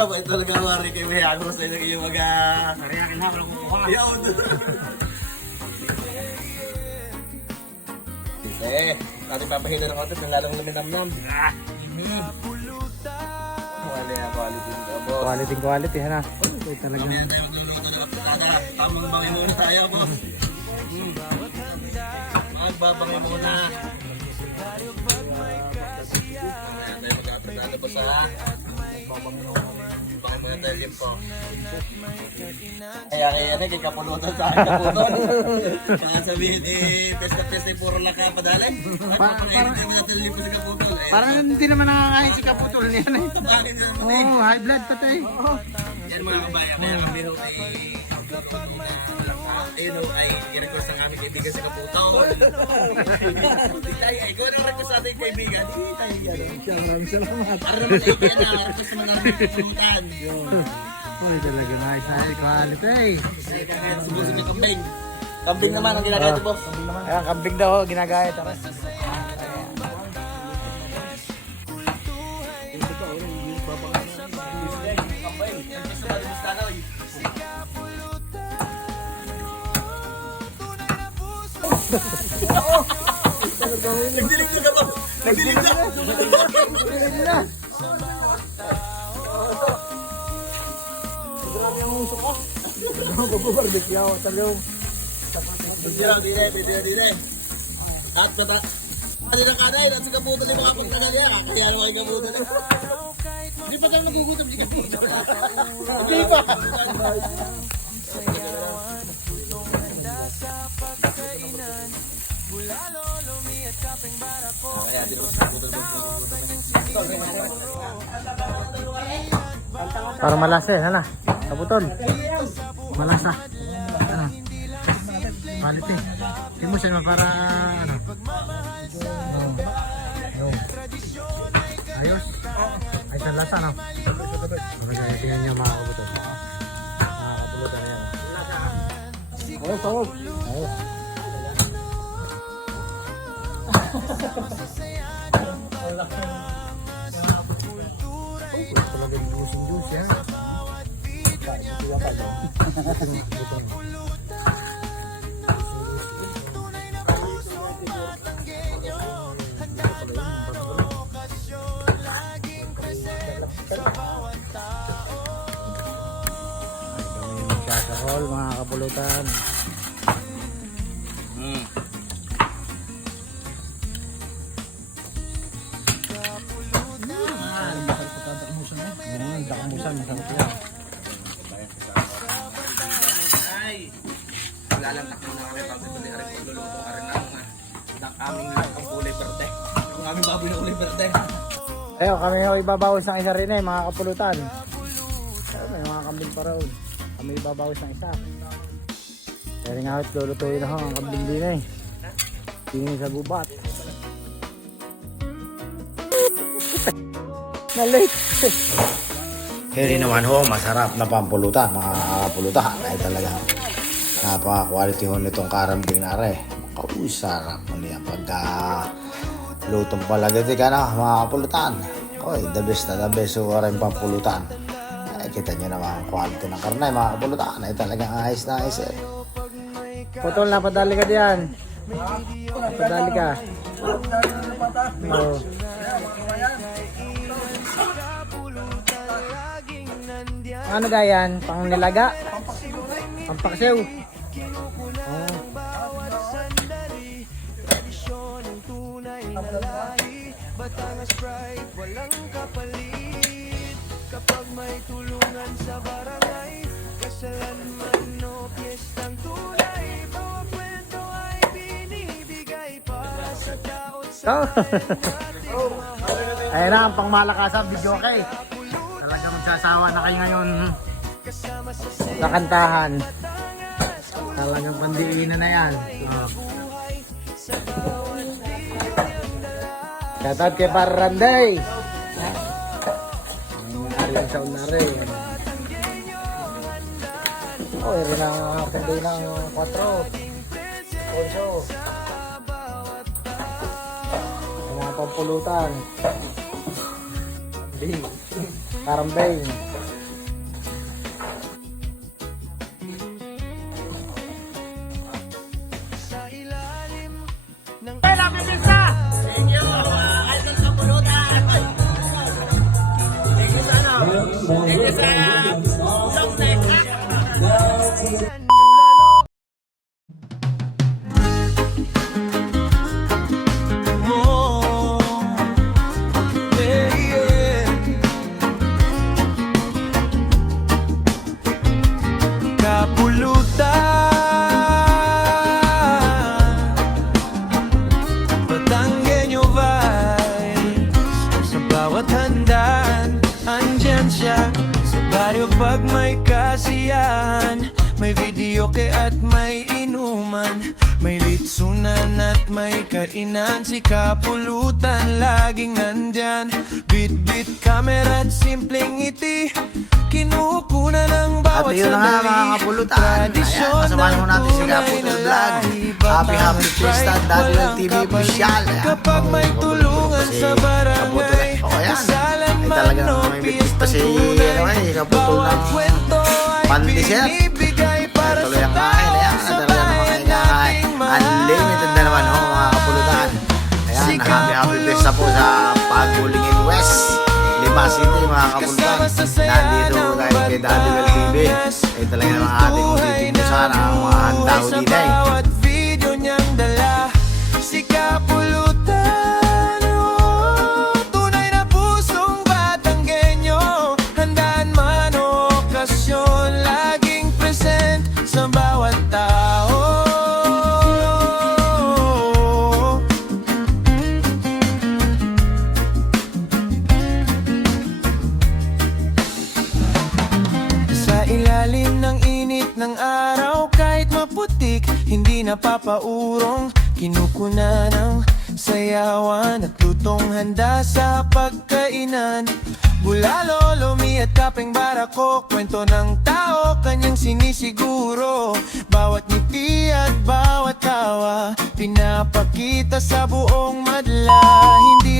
Ito talaga wari kayo may ako sa inyo yung mga... Nariyakin na, walang kukuha. Ayaw! Natin papahila ng konti, nalalong laminamnam. Quality, hana. Ito talaga. Mamaya tayo magluluto ng kapitada. Tamang bangi muna tayo, boss. Magbabangi muna. Mamaya tayo magkapitada, boss, ha? Bangi muna tayo, limpo. Kaya kay kapulutan sa akin, kapulutan. Baka sabihin, test na test, puro lang ka padalay. Parang tayo natin limpo sa kaputol. Parang hindi naman nakakain si Kaputol niyan eh. Bakit na naman Oo, high blood patay. Yan mga kabayan, kaya kami rin ay i-request ng aming kaibigan sa Kaputol. Di tayo, ikaw ang request sa ating kaibigan. Di tayo yan. Salamat. Para naman kaibigan na, request naman namin Kapulutan. Ay, talaga nice. Ay, quality. Subusin niyo kambing. Kambing naman ang ginagawa ito, boss. Ayan, kambing daw, ginagaya. Tara. Nagdilim na ka, boss. Nagdilim na. Dire. At kata, ano na kanay, at sa kaputan ni mga pagkanal yan, kaya naman yung kaputan. Hindi pa kang nagugutom si kaputan. Hindi pa. Kaya di ko sa kaputan. Para malasa eh, hala. Kaputol. Malasa. Ano? Quality. Hindi mo siya para ano? No. Ayos. Ayos ang lasa, no? Tingnan niyo mga kaputol. Mga kapulutan yan. Ayos. Ayos. Talagang juice yan. Alcohol, mga kapulutan. Dakamusan, masarap yan. Lalantak muna kami bago ito ni Arik. Magluluto ka rin ng aming lakang kulay berde. Yung aming baboy na kulay berde. Ayun, kami ibabawas ng isa rin eh, mga kapulutan. Ayun, may mga kambing pa raon. Kami ibabawas ng isa. Kaya nga at lulutuin ako ang kambing din eh. Tingin sa gubat. Nalik! Heri naman ho, masarap na pampulutan, mga kapulutan. Ay talaga, napaka-quality ho nitong karambing na are. Sarap mo niya pagka lutong palagati ka na, mga kapulutan. Oy, the best na the best ho rin pampulutan. Ay, kita nyo naman ang quality ng karne, mga kapulutan. Ay talagang ayos na ayos eh. Putol na, padali ka diyan. Padali ka. Oh. Ano gayan? Pang nilaga? Pampaksiw? Oh. Batangas Pride, walang kapalit. Kapag may tulungan sa barangay, kasalan man o piyestang tunay, bawat kwento ay binibigay para sa taot sa Ayan na ang pangmalakasan, video kay. Talagang magsasawa na kayo ngayon sa kantahan. Talagang pandiinan na yan. Shoutout kay Paranday. Ariyan sa unari. Oh, rin ang kanday ng 4. Also. Mga pampulutan. Karambay. Thank you sa long neck. Kapulutan, Batanggenyo vibes. Sa bawat handaan, andyan siya. Sa baryo pag may kasiyahan, may videoke at may inuman, may litsunan at may kainan. Si Kapulutan laging nandyan. Bit-bit camera at simpleng ngiti, kinukunan ng At bawat yun na nga mga sandali. kapulutan. Ayan, kasamahan mo natin si Kaputol Vlog. Happy Fiesta dahil ng TV official. Ayan. Kapag may tulungan Si sa Kaputol. barangay, Oh, ayan. kasalan Ay man talagang o may bigit pa piyestang si tunay, ano eh, Kaputol bawat ng kwento ay pan-dessert. binibigay para Tuloy sa ang kain. tao Ayan, sa talaga naman bayan kain. nating mahal. Unlimited na naman mga kapulutan. Ayan, Si happy Fiesta po sa Pagulingin West, Lipa City mga kapulutan. Kasama sa saya Nandito ng tayo kay Daddy Well TV. Ay talaga naman ating titimusan ang mga handaw sa din eh. bawat video niyang dala. Si Kapulutan, oh, tunay na pusong Batanggenyo. Handaan man o okasyon, laging present sa bawat tao. Sa ilalim ng init ng araw, kahit maputik, hindi napapaurong. Kinukuna ng sayawan at lutong handa sa pagkainan. Bulalo, lumi at kapeng barako, kwento ng tao kanyang sinisiguro. Bawat ngiti at bawat tawa, pinapakita sa buong madla. Hindi